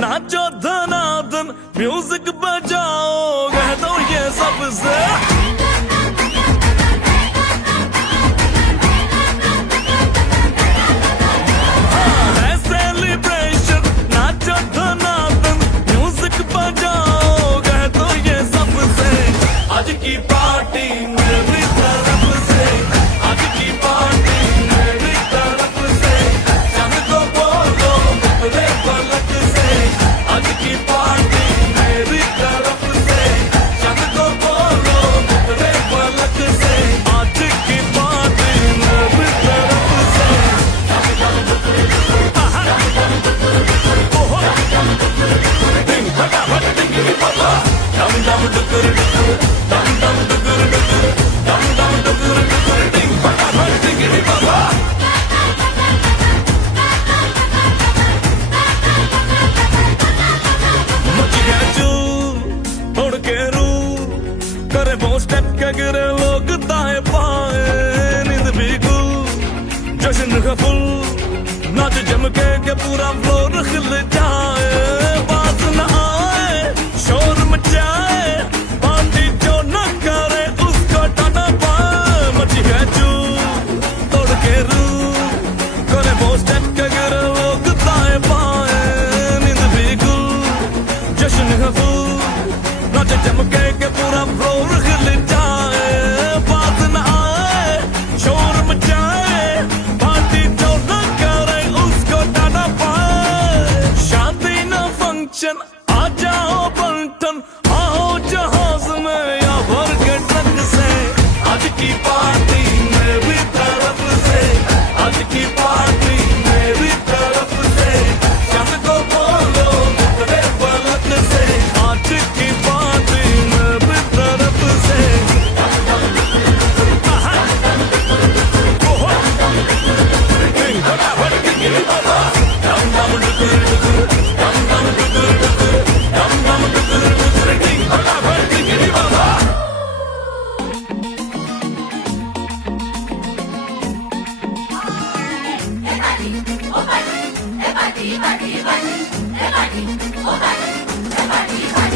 नाचो धनाधन music बजाओ कह दो ये सबसे सेलिब्रेशन नाचो धनाधन म्यूजिक बजाओ कह दो ये सबसे आज की पार्टी मेरी तरफ से आज की पार्टी मेरी तरफ से चंद को बोलो मेरे पलक से आज की पार्टी मेरी तरफ से चंद को बोलो मेरे पलक से आज की पार्टी मेरी तरफ से डिंग फटाफट डिंगी पापा डम डम डुकुर डुकुर डम डम डुकुर डुकुर डम डम डुकुर डुकुर डिंग फटाफट डिंगी पापा मच गया चूर तोड़ के रू करे वो स्टेप के गिरे लोग दाएं बाएं नींद भी गुल जश्न का फुल नाच जम के पूरा फ्लोर खिल जाए बात न आए शोर मचाए पार्टी जो न करे उसको टाटा पाए मच गया चूर तोड़ के रू करे वो स्टेप के गिरे लोग दाएं बाएं नींद भी गुल जश्न का फूल नाच जम के पूरा फ्लोर खिल जाए बात न आए शोर मचाए पार्टी जो न करे उसको टाटा पाए शादी न फंक्शन आ जाओ बंटन आओ जहाज में या भर के ट्रक से आज की पार्टी मेरी तरफ से आज की पार्टी मेरी तरफ से चंद को बोलो मेरे पलक से आज की पार्टी मेरी तरफ से Everybody,